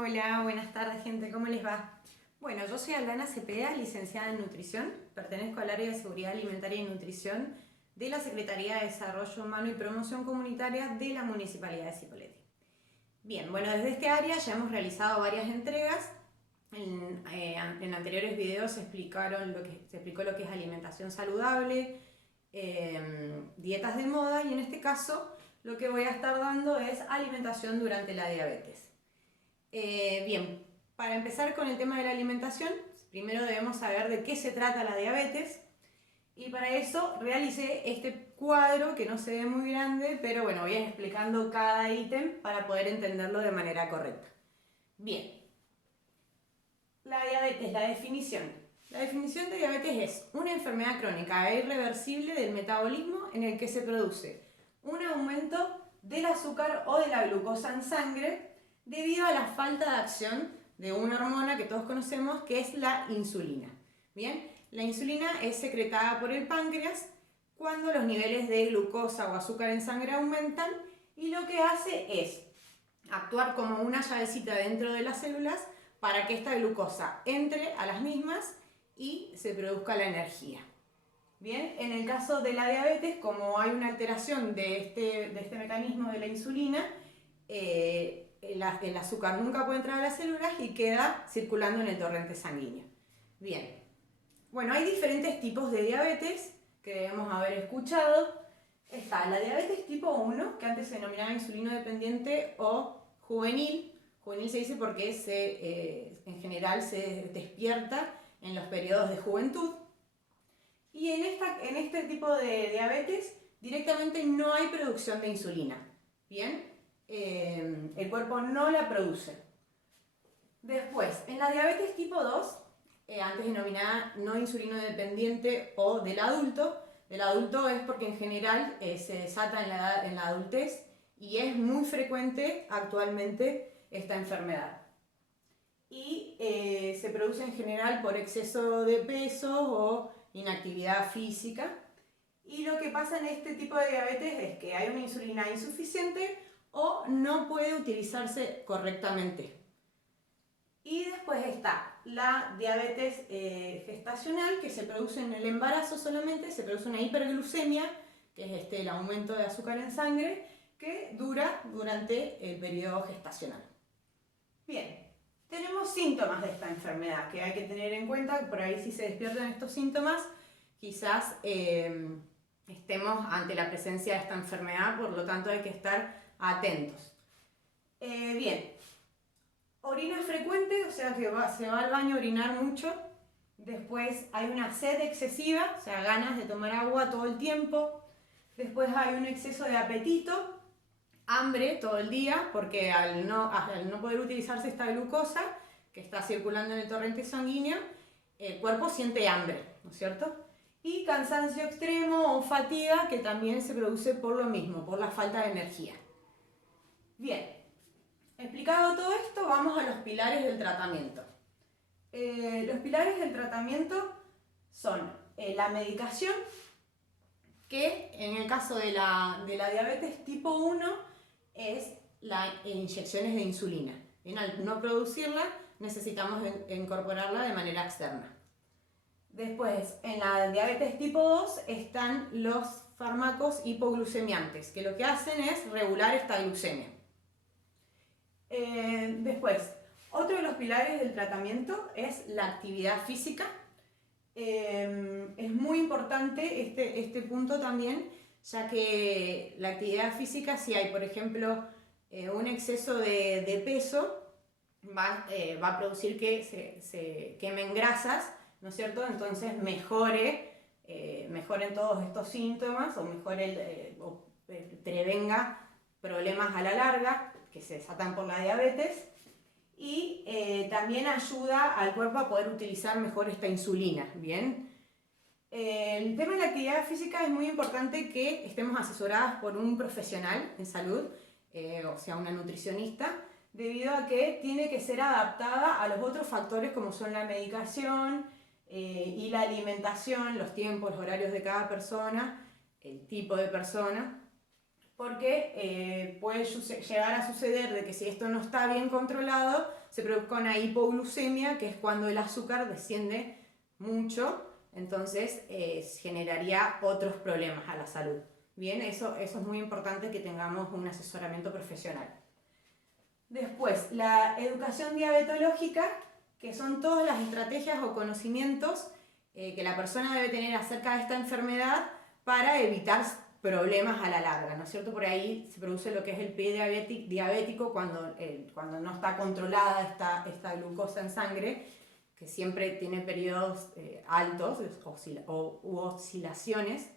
Hola, buenas tardes gente, ¿cómo les va? Bueno, yo soy Aldana Cepeda, licenciada en nutrición, pertenezco al área de seguridad alimentaria y nutrición de la Secretaría de Desarrollo Humano y Promoción Comunitaria de la Municipalidad de Cipolletti. Bien, bueno, desde este área ya hemos realizado varias entregas. En anteriores videos se explicó lo que es alimentación saludable, dietas de moda, y en este caso lo que voy a estar dando es alimentación durante la diabetes. Bien, para empezar con el tema de la alimentación, primero debemos saber de qué se trata la diabetes, y para eso realicé este cuadro que no se ve muy grande, pero bueno, voy a ir explicando cada ítem para poder entenderlo de manera correcta. Bien, la diabetes, la definición. La definición de diabetes es una enfermedad crónica e irreversible del metabolismo en el que se produce un aumento del azúcar o de la glucosa en sangre debido a la falta de acción de una hormona que todos conocemos, que es la insulina. Bien, la insulina es secretada por el páncreas cuando los niveles de glucosa o azúcar en sangre aumentan, y lo que hace es actuar como una llavecita dentro de las células para que esta glucosa entre a las mismas y se produzca la energía. Bien, en el caso de la diabetes, como hay una alteración de este mecanismo de la insulina, el azúcar nunca puede entrar a las células y queda circulando en el torrente sanguíneo. Bien, bueno, hay diferentes tipos de diabetes que debemos haber escuchado. Está la diabetes tipo 1, que antes se denominaba insulino dependiente o juvenil. Juvenil se dice porque en general se despierta en los periodos de juventud. Y en este tipo de diabetes directamente no hay producción de insulina. Bien, el cuerpo no la produce. Después, en la diabetes tipo 2, antes denominada no insulino dependiente o del adulto es porque en general se desata en la adultez, y es muy frecuente actualmente esta enfermedad. Y se produce en general por exceso de peso o inactividad física. Y lo que pasa en este tipo de diabetes es que hay una insulina insuficiente o no puede utilizarse correctamente. Y después está la diabetes gestacional, que se produce en el embarazo solamente, se produce una hiperglucemia, que es el aumento de azúcar en sangre, que dura durante el periodo gestacional. Bien, tenemos síntomas de esta enfermedad que hay que tener en cuenta. Por ahí, si se despiertan estos síntomas, quizás estemos ante la presencia de esta enfermedad, por lo tanto hay que estar atentos. Bien, orina frecuente, o sea que se va al baño a orinar mucho. Después hay una sed excesiva, o sea, ganas de tomar agua todo el tiempo. Después hay un exceso de apetito, hambre todo el día, porque al no poder utilizarse esta glucosa que está circulando en el torrente sanguíneo, el cuerpo siente hambre, ¿no es cierto? Y cansancio extremo o fatiga, que también se produce por lo mismo, por la falta de energía. Bien, explicado todo esto, vamos a los pilares del tratamiento. Los pilares del tratamiento son la medicación, que en el caso de la diabetes tipo 1 es las inyecciones de insulina. Bien, al no producirla, necesitamos incorporarla de manera externa. Después, en la diabetes tipo 2 están los fármacos hipoglucemiantes, que lo que hacen es regular esta glucemia. Después, otro de los pilares del tratamiento es la actividad física. Es muy importante este punto también, ya que la actividad física, si hay, por ejemplo, un exceso de peso, va a producir que se quemen grasas, ¿no es cierto? Entonces mejoren todos estos síntomas, o prevenga problemas a la larga que se desatan por la diabetes. Y también ayuda al cuerpo a poder utilizar mejor esta insulina, ¿bien? El tema de la actividad física es muy importante que estemos asesoradas por un profesional en salud, o sea, una nutricionista, debido a que tiene que ser adaptada a los otros factores como son la medicación y la alimentación, los tiempos, los horarios de cada persona, el tipo de persona, porque puede llegar a suceder de que si esto no está bien controlado, se produzca una hipoglucemia, que es cuando el azúcar desciende mucho, entonces generaría otros problemas a la salud. Bien, eso es muy importante, que tengamos un asesoramiento profesional. Después, la educación diabetológica, que son todas las estrategias o conocimientos que la persona debe tener acerca de esta enfermedad para evitar problemas a la larga, ¿no es cierto? Por ahí se produce lo que es el pie diabético cuando no está controlada esta glucosa en sangre, que siempre tiene periodos altos u oscilaciones.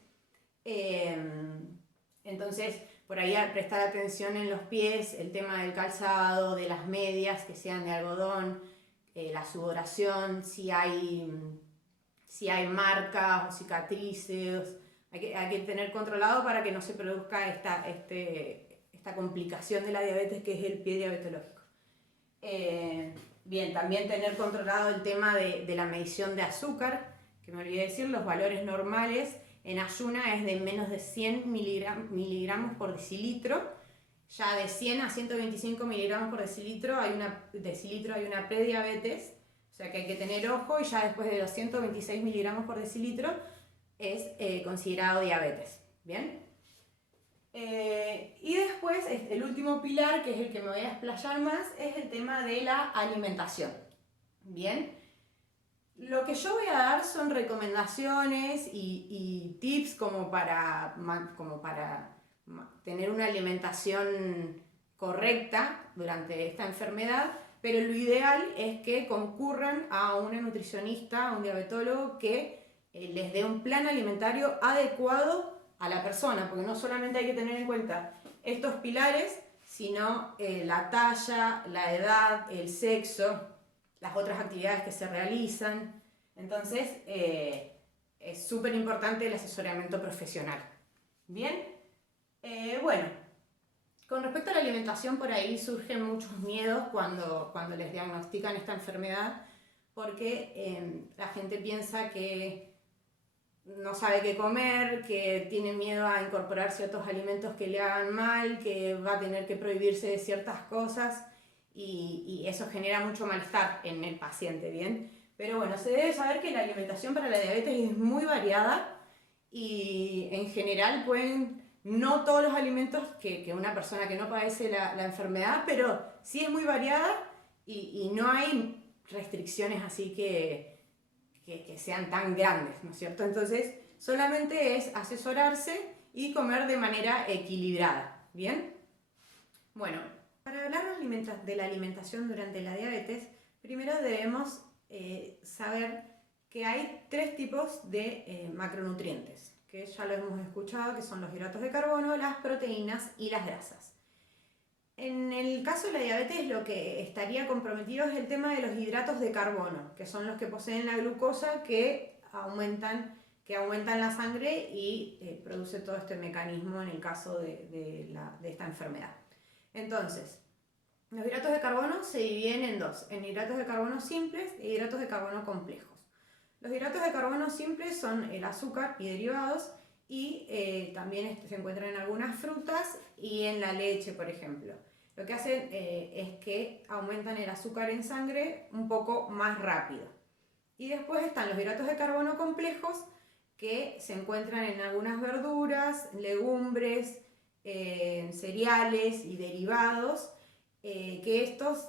Entonces, por ahí prestar atención en los pies, el tema del calzado, de las medias que sean de algodón, la sudoración, si hay marcas o cicatrices, hay que tener controlado para que no se produzca esta complicación de la diabetes, que es el pie diabetológico. Bien, también tener controlado el tema de la medición de azúcar, que me olvidé decir, los valores normales en ayuna es de menos de 100 miligramos por decilitro. Ya de 100 a 125 miligramos por decilitro hay una prediabetes, o sea que hay que tener ojo, y ya después de los 126 miligramos por decilitro es considerado diabetes. ¿Bien? Y después, el último pilar, que es el que me voy a explayar más, es el tema de la alimentación. ¿Bien? Lo que yo voy a dar son recomendaciones y tips como para tener una alimentación correcta durante esta enfermedad, pero lo ideal es que concurran a una nutricionista, a un diabetólogo que les dé un plan alimentario adecuado a la persona, porque no solamente hay que tener en cuenta estos pilares, sino la talla, la edad, el sexo, las otras actividades que se realizan. Entonces, es súper importante el asesoramiento profesional. ¿Bien? Bueno, con respecto a la alimentación, por ahí surgen muchos miedos cuando les diagnostican esta enfermedad, porque la gente piensa que no sabe qué comer, que tiene miedo a incorporar ciertos alimentos que le hagan mal, que va a tener que prohibirse de ciertas cosas, y eso genera mucho malestar en el paciente, ¿bien? Pero bueno, se debe saber que la alimentación para la diabetes es muy variada, y en general no todos los alimentos que una persona que no padece la enfermedad, pero sí es muy variada, y no hay restricciones así que sean tan grandes, ¿no es cierto? Entonces, solamente es asesorarse y comer de manera equilibrada, ¿bien? Bueno, para hablar de la alimentación durante la diabetes, primero debemos saber que hay 3 tipos de macronutrientes, que ya lo hemos escuchado, que son los hidratos de carbono, las proteínas y las grasas. En el caso de la diabetes, lo que estaría comprometido es el tema de los hidratos de carbono, que son los que poseen la glucosa, que aumentan la sangre y produce todo este mecanismo en el caso de esta enfermedad. Entonces, los hidratos de carbono se dividen en 2, en hidratos de carbono simples e hidratos de carbono complejos. Los hidratos de carbono simples son el azúcar y derivados, y también se encuentran en algunas frutas y en la leche, por ejemplo. Lo que hacen es que aumentan el azúcar en sangre un poco más rápido. Y después están los hidratos de carbono complejos, que se encuentran en algunas verduras, legumbres, cereales y derivados, que estos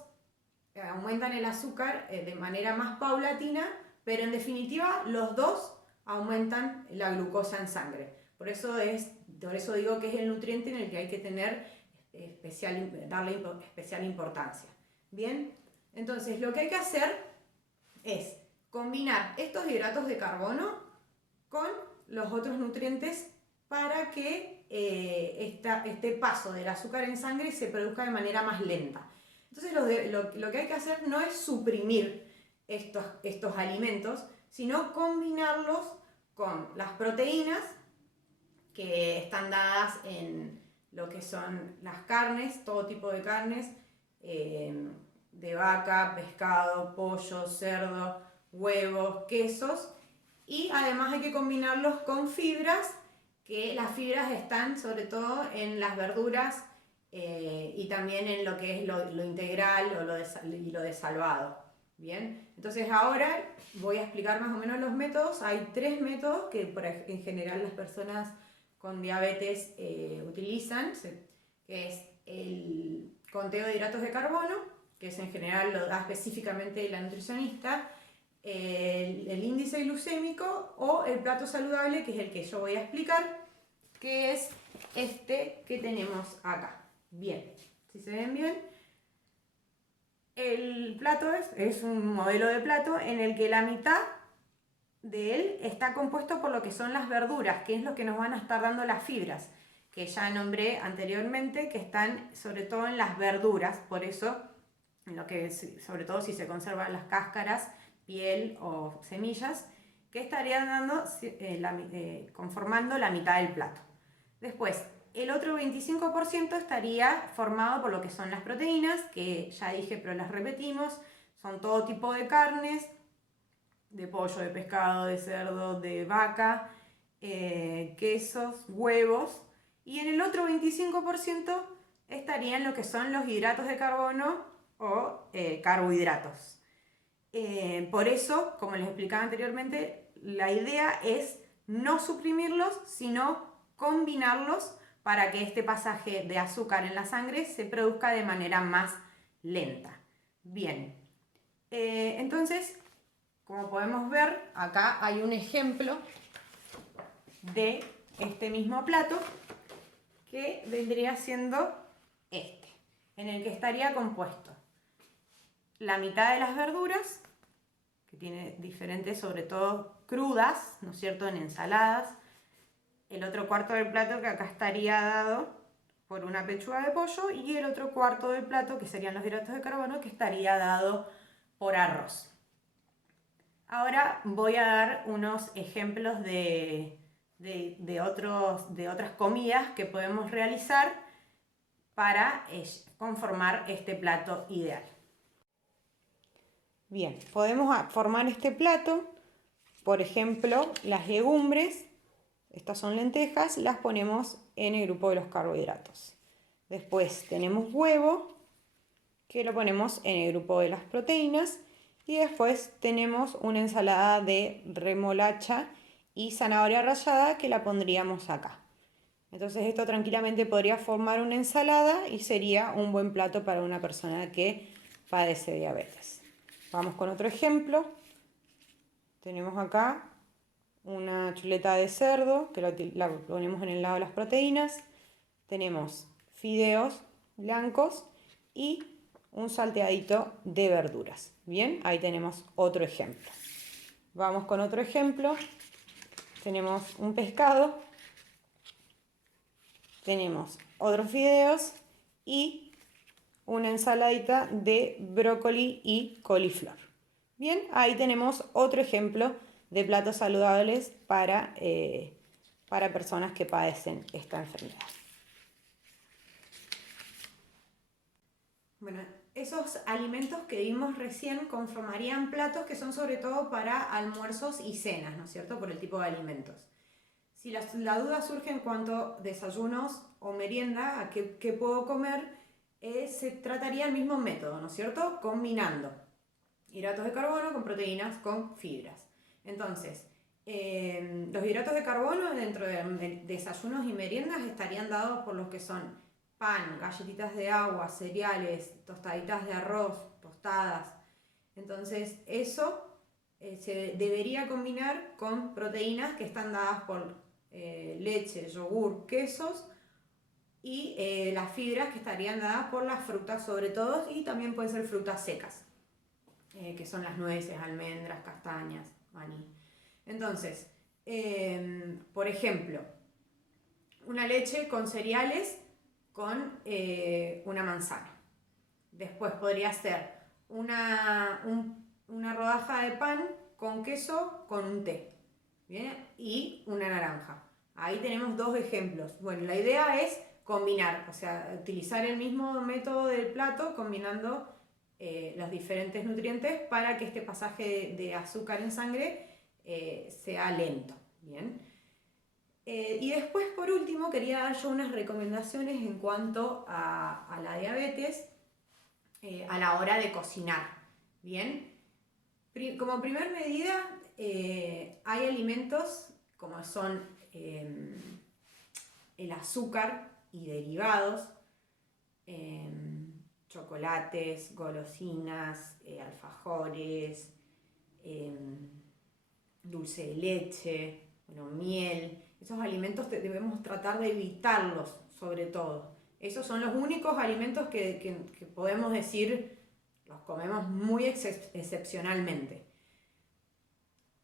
aumentan el azúcar de manera más paulatina, pero en definitiva los dos aumentan la glucosa en sangre. Por eso digo que es el nutriente en el que hay que darle especial importancia. Bien, entonces lo que hay que hacer es combinar estos hidratos de carbono con los otros nutrientes para que este paso del azúcar en sangre se produzca de manera más lenta. Entonces lo que hay que hacer no es suprimir estos alimentos, sino combinarlos con las proteínas que están dadas en lo que son las carnes, todo tipo de carnes, de vaca, pescado, pollo, cerdo, huevos, quesos, y además hay que combinarlos con fibras, que las fibras están sobre todo en las verduras y también en lo que es lo integral y lo de salvado. Bien, entonces ahora voy a explicar más o menos los métodos. Hay 3 métodos que en general las personas con diabetes utilizan, que es el conteo de hidratos de carbono, que es en general lo da específicamente la nutricionista, el índice glucémico o el plato saludable, que es el que yo voy a explicar, que es este que tenemos acá. Bien, si se ven bien, el plato es un modelo de plato en el que la mitad de él está compuesto por lo que son las verduras, que es lo que nos van a estar dando las fibras, que ya nombré anteriormente, que están sobre todo en las verduras, por eso, en lo que sobre todo si se conservan las cáscaras, piel o semillas, que estarían dando, conformando la mitad del plato. Después, el otro 25% estaría formado por lo que son las proteínas, que ya dije pero las repetimos, son todo tipo de carnes, de pollo, de pescado, de cerdo, de vaca, quesos, huevos, y en el otro 25% estarían lo que son los hidratos de carbono o carbohidratos. Por eso, como les explicaba anteriormente, la idea es no suprimirlos, sino combinarlos para que este pasaje de azúcar en la sangre se produzca de manera más lenta. Bien, entonces, como podemos ver, acá hay un ejemplo de este mismo plato que vendría siendo este, en el que estaría compuesto la mitad de las verduras, que tiene diferentes, sobre todo crudas, ¿no es cierto?, en ensaladas. El otro cuarto del plato que acá estaría dado por una pechuga de pollo y el otro cuarto del plato, que serían los hidratos de carbono, que estaría dado por arroz. Ahora voy a dar unos ejemplos de otras comidas que podemos realizar para conformar este plato ideal. Bien, podemos formar este plato, por ejemplo, las legumbres, estas son lentejas, las ponemos en el grupo de los carbohidratos. Después tenemos huevo, que lo ponemos en el grupo de las proteínas, y después tenemos una ensalada de remolacha y zanahoria rallada que la pondríamos acá. Entonces esto tranquilamente podría formar una ensalada y sería un buen plato para una persona que padece diabetes. Vamos con otro ejemplo. Tenemos acá una chuleta de cerdo que la ponemos en el lado de las proteínas. Tenemos fideos blancos y un salteadito de verduras. Bien, ahí tenemos otro ejemplo. Vamos con otro ejemplo. Tenemos un pescado, tenemos otros fideos y una ensaladita de brócoli y coliflor. Bien, ahí tenemos otro ejemplo de platos saludables para personas que padecen esta enfermedad. Bueno, esos alimentos que vimos recién conformarían platos que son sobre todo para almuerzos y cenas, ¿no es cierto?, por el tipo de alimentos. Si la duda surge en cuanto a desayunos o merienda, a qué puedo comer, se trataría el mismo método, ¿no es cierto?, combinando hidratos de carbono con proteínas con fibras. Entonces, los hidratos de carbono dentro de desayunos y meriendas estarían dados por los que son pan, galletitas de agua, cereales, tostaditas de arroz, tostadas. Entonces eso se debería combinar con proteínas que están dadas por leche, yogur, quesos y las fibras que estarían dadas por las frutas sobre todo, y también pueden ser frutas secas, que son las nueces, almendras, castañas, maní. Entonces, por ejemplo, una leche con cereales con una manzana. Después podría ser una rodaja de pan con queso con un té, ¿bien?, y una naranja. Ahí tenemos 2 ejemplos. Bueno, la idea es combinar, o sea, utilizar el mismo método del plato combinando los diferentes nutrientes para que este pasaje de azúcar en sangre sea lento. Bien. Y después, por último, quería dar yo unas recomendaciones en cuanto a la diabetes a la hora de cocinar. Bien, como primer medida, hay alimentos como son el azúcar y derivados, chocolates, golosinas, alfajores, dulce de leche, bueno, miel. Esos alimentos debemos tratar de evitarlos, sobre todo. Esos son los únicos alimentos que podemos decir los comemos muy excepcionalmente.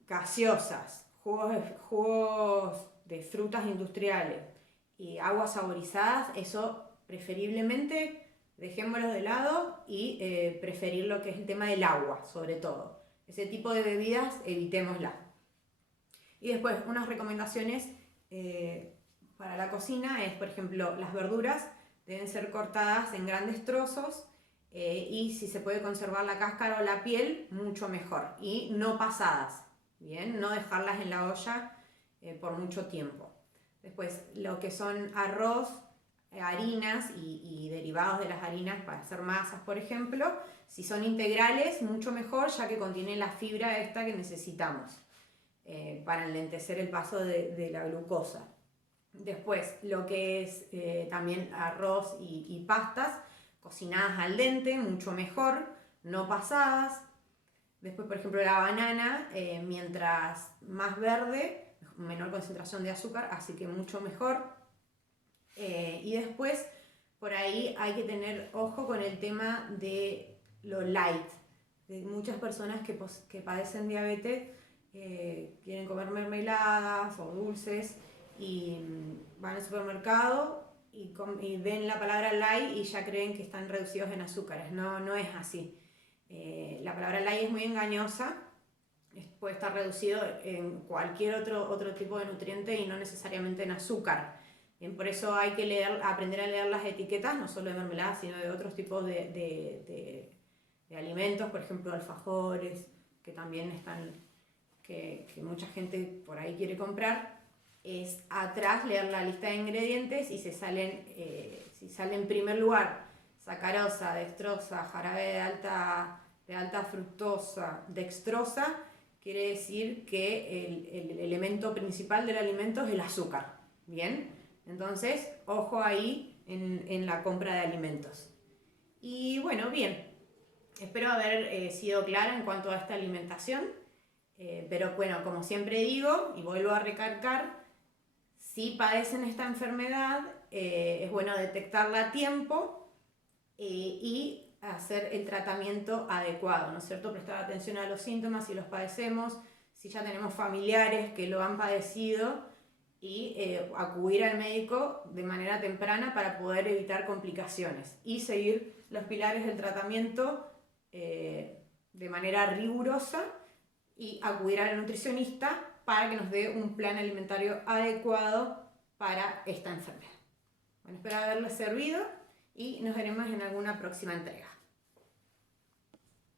Gaseosas, jugos de frutas industriales y aguas saborizadas, eso preferiblemente dejémoslos de lado y preferir lo que es el tema del agua, sobre todo. Ese tipo de bebidas evitémoslas. Y después, unas recomendaciones para la cocina es, por ejemplo, las verduras deben ser cortadas en grandes trozos y si se puede conservar la cáscara o la piel, mucho mejor. Y no pasadas, ¿bien? No dejarlas en la olla por mucho tiempo. Después, lo que son arroz, harinas y derivados de las harinas para hacer masas, por ejemplo, si son integrales, mucho mejor, ya que contienen la fibra esta que necesitamos para enlentecer el paso de la glucosa. Después, lo que es también arroz y pastas, cocinadas al dente, mucho mejor, no pasadas. Después, por ejemplo, la banana, mientras más verde, menor concentración de azúcar, así que mucho mejor. Y después, por ahí hay que tener ojo con el tema de lo light. De muchas personas que padecen diabetes quieren comer mermeladas o dulces y van al supermercado y ven la palabra light y ya creen que están reducidos en azúcares. No, no es así. La palabra light es muy engañosa. Puede estar reducido en cualquier otro tipo de nutriente y no necesariamente en azúcar. Bien, por eso hay que aprender a leer las etiquetas, no solo de mermeladas, sino de otros tipos de alimentos, por ejemplo alfajores, que también están, que mucha gente por ahí quiere comprar. Es atrás leer la lista de ingredientes y si sale en primer lugar sacarosa, dextrosa, jarabe de alta fructosa, dextrosa, quiere decir que el elemento principal del alimento es el azúcar. Bien, entonces ojo ahí en la compra de alimentos. Y bueno, bien, espero haber sido clara en cuanto a esta alimentación, pero bueno, como siempre digo y vuelvo a recalcar, si padecen esta enfermedad es bueno detectarla a tiempo y hacer el tratamiento adecuado, ¿no es cierto? Prestar atención a los síntomas si los padecemos, si ya tenemos familiares que lo han padecido y acudir al médico de manera temprana para poder evitar complicaciones y seguir los pilares del tratamiento de manera rigurosa y acudir al nutricionista para que nos dé un plan alimentario adecuado para esta enfermedad. Bueno, espero haberles servido y nos veremos en alguna próxima entrega.